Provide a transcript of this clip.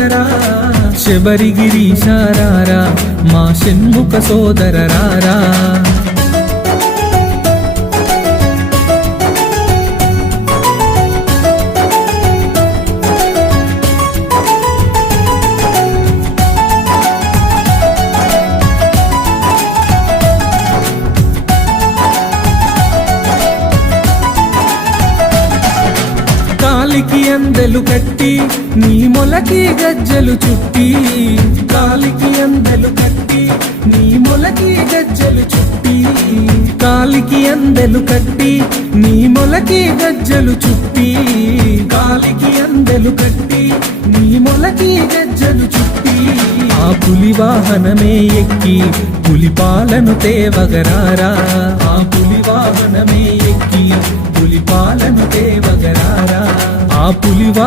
సోదరా శబరిగిరీశారారా మా షణ్ముఖ సోదరరారా కాలికి అందెలు కట్టి నీ మొలకి గజ్జలు చుట్టి కాలికి అందెలు కట్టి నీ మొలకి గజ్జలు చుట్టి కాలికి అందెలు కట్టి నీ మొలకి గజ్జలు చుట్టి కాలికి అందెలు కట్టి నీ మొలకి గజ్జలు చుట్టి ఆ పులి వాహనమే ఎక్కి పులిపాలను తేవగరారా ఆ పులి వాహనమే ఎక్కి పులిపాలను తేవగరారా ఆ పులివా